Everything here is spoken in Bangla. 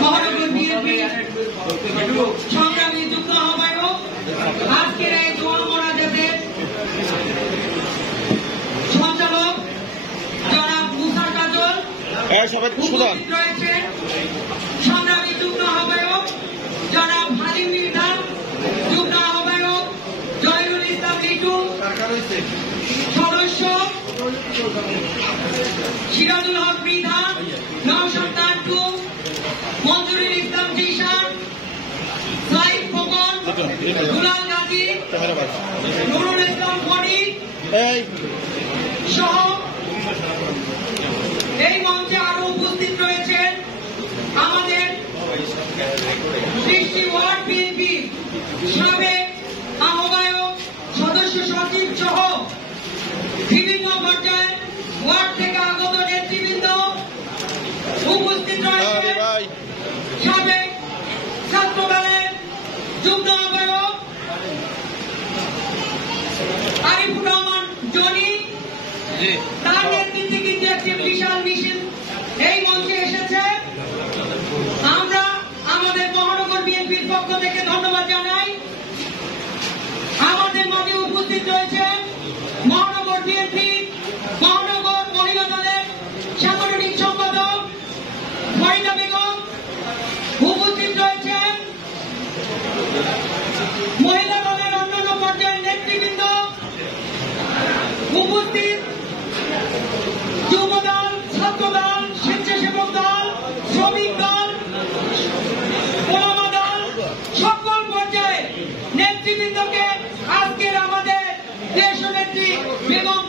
মহানগর বিএনপি সংগ্রামী যুগ্ম আহ্বায়ক আজকের এই দোয়া মোনাজাতের সঞ্চালক জনাব মুসা কাজল রয়েছেন। সংগ্রামী যুগ্ম আহ্বায়ক জনাব হালিম মির্জা, যুগ্ম আহ্বায়ক জহিরুল ইসলাম লিটু, সদস্য সিরাজুল হক মৃধা, নওশাদ নান্টু, মঞ্জুরুল ইসলাম জিশান, সাইদ ফোকন, দুলাল গাজী, নুরুল ইসলাম ফণি সহ এই মঞ্চে আরো উপস্থিত রয়েছেন আমাদের সৃষ্টি ওয়ার্ড বিএনপি সাবেক আহ্বায়ক, সদস্য সচিব সহ বিভিন্ন পর্যায়ের ওয়ার্ড থেকে আগত নেতৃবৃন্দ উপস্থিত রয়েছে। সাবেক ছাত্রদলের যুগ্ম আহ্বায়ক আরিফুর রহমান জনি, তার নেতৃত্বে কিন্তু একটি বিশাল মিছিল এই মঞ্চে এসেছে। আমরা আমাদের মহানগর বিএনপির পক্ষ থেকে ধন্যবাদ জানাই। আমাদের মাঝে উপস্থিত রয়েছেন মহানগর বিএনপি মহানগর মহিলা দলের সাংগঠনিক সম্পাদক ফরিদা বেগম, উপস্থিত রয়েছেন মহিলা দলের অন্যান্য পর্যায়ের নেতৃবৃন্দ, উপস্থিত যুব দল, ছাত্র দল, স্বেচ্ছাসেবক দল, শ্রমিক দল, ওলামা দল, সকল পর্যায়ে নেতৃবৃন্দকে আজকের আমাদের দেশনেত্রী বেগম